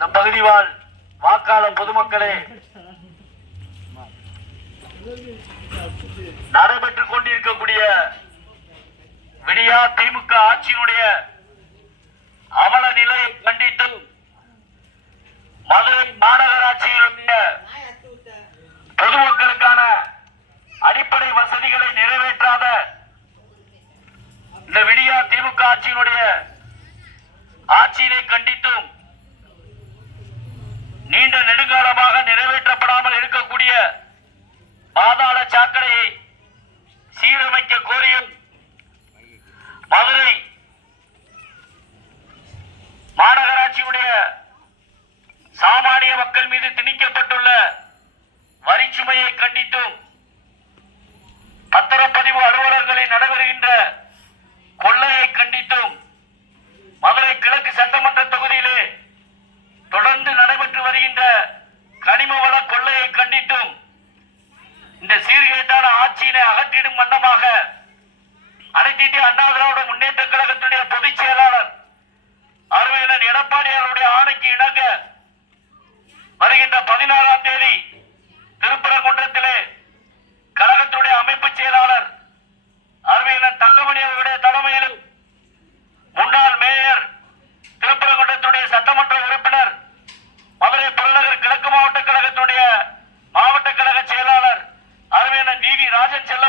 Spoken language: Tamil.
நம் பகுதி வாழ் வாக்காளர் பொதுமக்களே நடைபெற்றுக் கொண்டிருக்கக்கூடிய விடியா திமுக ஆட்சியினுடைய அவல நிலையை கண்டித்து மதுரை மாநகராட்சியினுடைய பொதுமக்களுக்கான அடிப்படை வசதிகளை நிறைவேற்றாத இந்த விடியா திமுக ஆட்சியினுடைய ஆட்சியினை கண்டித்தும் நீண்ட நெடுங்காலமாக நிறைவேற்றப்படாமல் இருக்கக்கூடிய பாதாள சாக்கடையை சீரமைக்க கோரியும் மதுரை மாநகராட்சியுடைய சாமானிய மக்கள் மீது திணிக்கப்பட்டுள்ள வரிச்சுமையை கண்டித்தும் டிடி அண்ணா திராவிட முன்னேற்ற கழகத்துடைய பொதுச் செயலாளர் அருமையிலன் எடப்பாடி அவருடைய ஆணைக்கு இணங்க வருகின்ற பதினாறாம் தேதி திருப்பரங்குன்றத்திலே கழகத்துடைய அமைப்பு செயலாளர் அருமையிலன் தங்கமணி அவருடைய தலைமையில் முன்னாள் மேயர் திருப்பரங்குன்றத்துடைய சட்டமன்ற உறுப்பினர் மதுரை புறநகர் கிழக்கு மாவட்ட கழகத்துடைய மாவட்ட கழக செயலாளர் அருமையான டி ராஜன் செல்ல